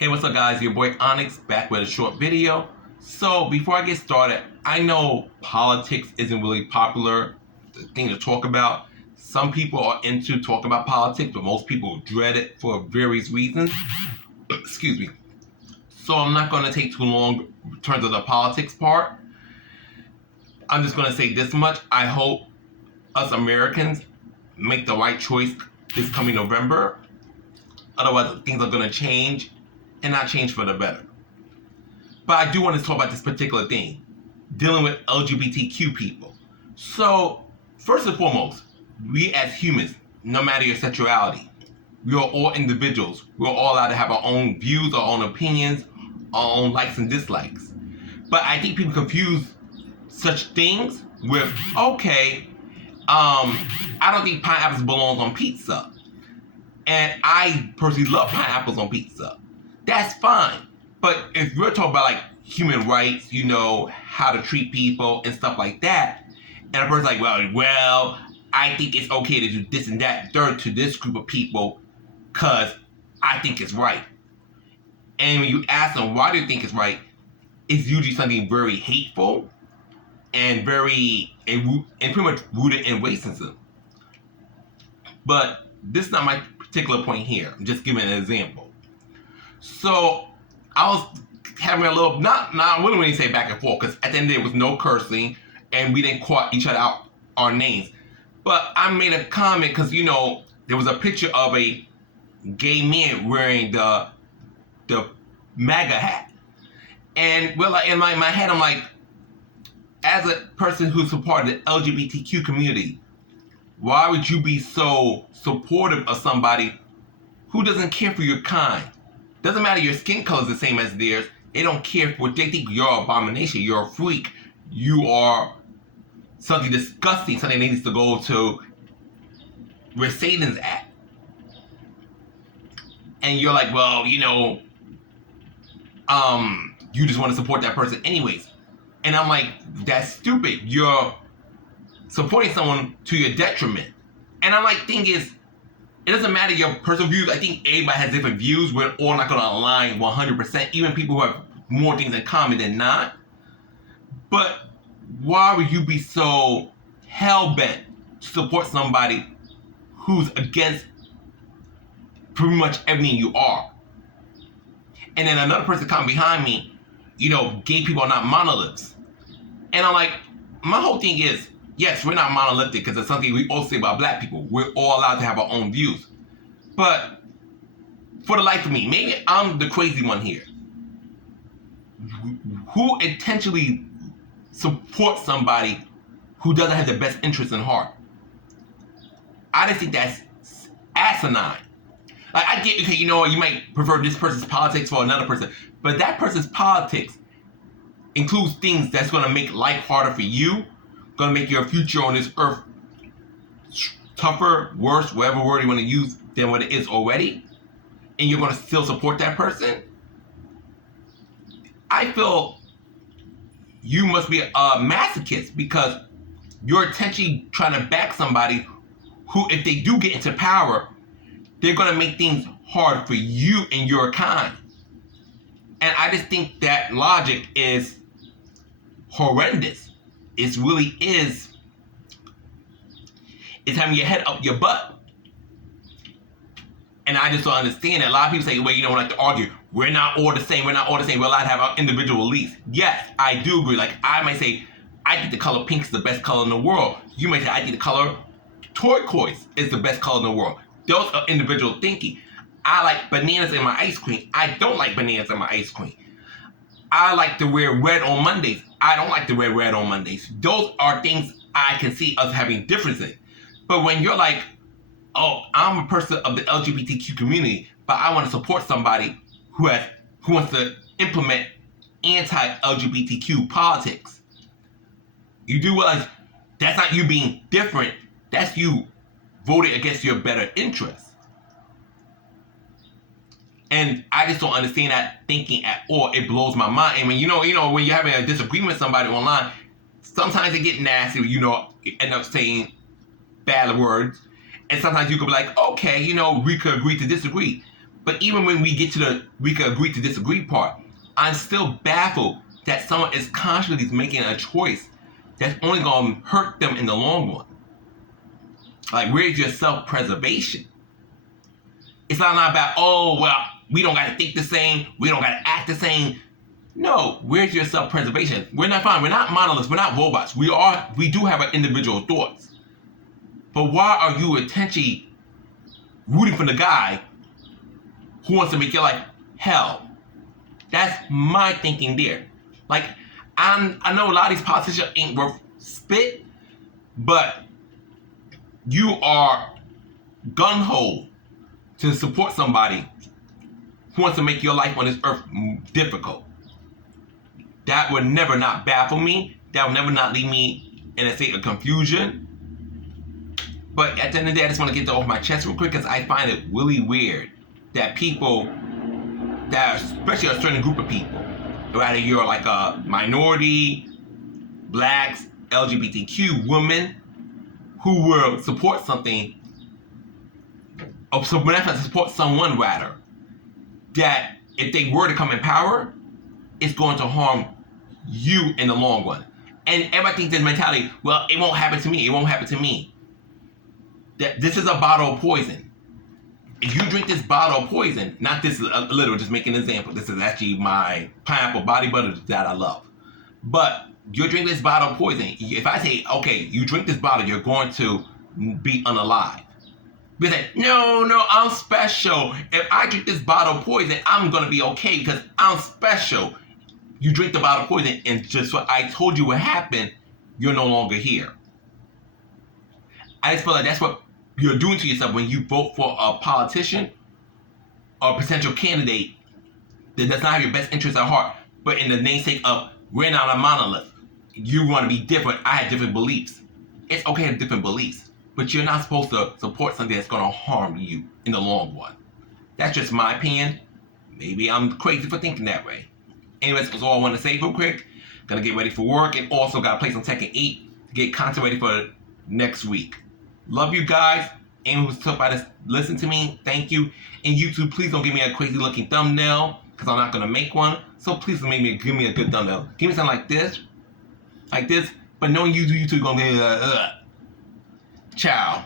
Hey, what's up guys? Your boy Onyx back with a short video. So before I get started, I know politics isn't really popular thing to talk about. Some people are into talking about politics, but most people dread it for various reasons. Excuse me. So I'm not going to take too long in terms of the politics part. I'm just going to say this much. I hope us Americans make the right choice this coming November. Otherwise, things are going to change and not change for the better. But I do want to talk about this particular thing, dealing with LGBTQ people. So, first and foremost, we as humans, no matter your sexuality, we are all individuals. We're all allowed to have our own views, our own opinions, our own likes and dislikes. But I think people confuse such things with, okay, I don't think pineapples belong on pizza. And I personally love pineapples on pizza. That's fine. But if we're talking about like human rights, how to treat people and stuff like that, and a person's like, well, I think it's okay to do this and that third to this group of people because I think it's right. And when you ask them why do you think it's right, it's usually something very hateful and pretty much rooted in racism. But this is not my particular point here. I'm just giving an example. So I was having a little, I wouldn't really say back and forth because at the end of the day, there was no cursing and we didn't call each other out our names. But I made a comment because, there was a picture of a gay man wearing the MAGA hat. And well, in my head, I'm like, as a person who's a part of the LGBTQ community, why would you be so supportive of somebody who doesn't care for your kind? Doesn't matter your skin color is the same as theirs. They don't care for what they think you're an abomination. You're a freak. You are something disgusting. Something that needs to go to where Satan's at. And you're like, well, you just want to support that person anyways. And I'm like, that's stupid. You're supporting someone to your detriment. And I'm like, thing is, it doesn't matter your personal views. I think everybody has different views. We're all not going to align 100%, even people who have more things in common than not. But why would you be so hell-bent to support somebody who's against pretty much everything you are? And then another person come behind me, gay people are not monoliths. And I'm like, my whole thing is, yes, we're not monolithic because it's something we all say about black people. We're all allowed to have our own views. But for the life of me, maybe I'm the crazy one here, who intentionally supports somebody who doesn't have the best interest in heart. I just think that's asinine. Like, I get, okay, you might prefer this person's politics for another person, but that person's politics includes things that's going to make life harder for you, going to make your future on this earth tougher, worse, whatever word you want to use, than what it is already, and you're going to still support that person. I feel you must be a masochist because you're intentionally trying to back somebody who, if they do get into power, they're going to make things hard for you and your kind. And I just think that logic is horrendous. It really is. It's having your head up your butt. And I just don't understand that. A lot of people say, well, we like to argue. We're not all the same. We're not all the same. We're allowed to have our individual beliefs. Yes, I do agree. Like, I might say, I think the color pink is the best color in the world. You might say, I think the color turquoise is the best color in the world. Those are individual thinking. I like bananas in my ice cream. I don't like bananas in my ice cream. I like to wear red on Mondays. I don't like to wear red on Mondays. Those are things I can see us having differences in. But when you're like, oh, I'm a person of the LGBTQ community, but I want to support somebody who wants to implement anti-LGBTQ politics, you do realize that's not you being different. That's you voting against your better interests. And I just don't understand that thinking at all. It blows my mind. And when when you're having a disagreement with somebody online, sometimes they get nasty. You end up saying bad words, and sometimes you could be like, okay, we could agree to disagree. But even when we get to we can agree to disagree part, I'm still baffled that someone is consciously making a choice that's only going to hurt them in the long run. Like, where's your self-preservation? It's not about, oh, well, we don't got to think the same, we don't got to act the same. No, where's your self-preservation? We're not fine. We're not monoliths. We're not robots. We do have our individual thoughts. But why are you intentionally rooting for the guy who wants to make your life hell? That's my thinking there. Like, I know a lot of these politicians ain't worth spit, but you are gung-ho to support somebody who wants to make your life on this earth difficult. That would never not baffle me. That would never not leave me in a state of confusion. But at the end of the day, I just want to get that off my chest real quick because I find it really weird that people, especially a certain group of people, whether you're like a minority, blacks, LGBTQ, women, who will support something, or support someone rather, that if they were to come in power, it's going to harm you in the long run. And everybody thinks this mentality, well, it won't happen to me, it won't happen to me. That this is a bottle of poison. If you drink this bottle of poison, not this little, just making an example. This is actually my pineapple body butter that I love. But you drink this bottle of poison. If I say, okay, you drink this bottle, you're going to be unalive. You say, no, I'm special. If I drink this bottle of poison, I'm going to be okay because I'm special. You drink the bottle of poison, and just what I told you would happen, you're no longer here. I just feel like that's what you're doing to yourself when you vote for a politician or a potential candidate that does not have your best interests at heart, but in the namesake of we're not a monolith. You want to be different. I have different beliefs. It's okay to have different beliefs, but you're not supposed to support something that's going to harm you in the long run. That's just my opinion. Maybe I'm crazy for thinking that way. Anyways, that's all I want to say real quick. Gonna get ready for work and also got to play some Tekken 8 to get content ready for next week. Love you guys. Anyone who's took by this, listen to me, thank you. And YouTube, please don't give me a crazy looking thumbnail because I'm not gonna make one. So please give me a good thumbnail. Give me something like this. But knowing you do YouTube, gonna be Ciao.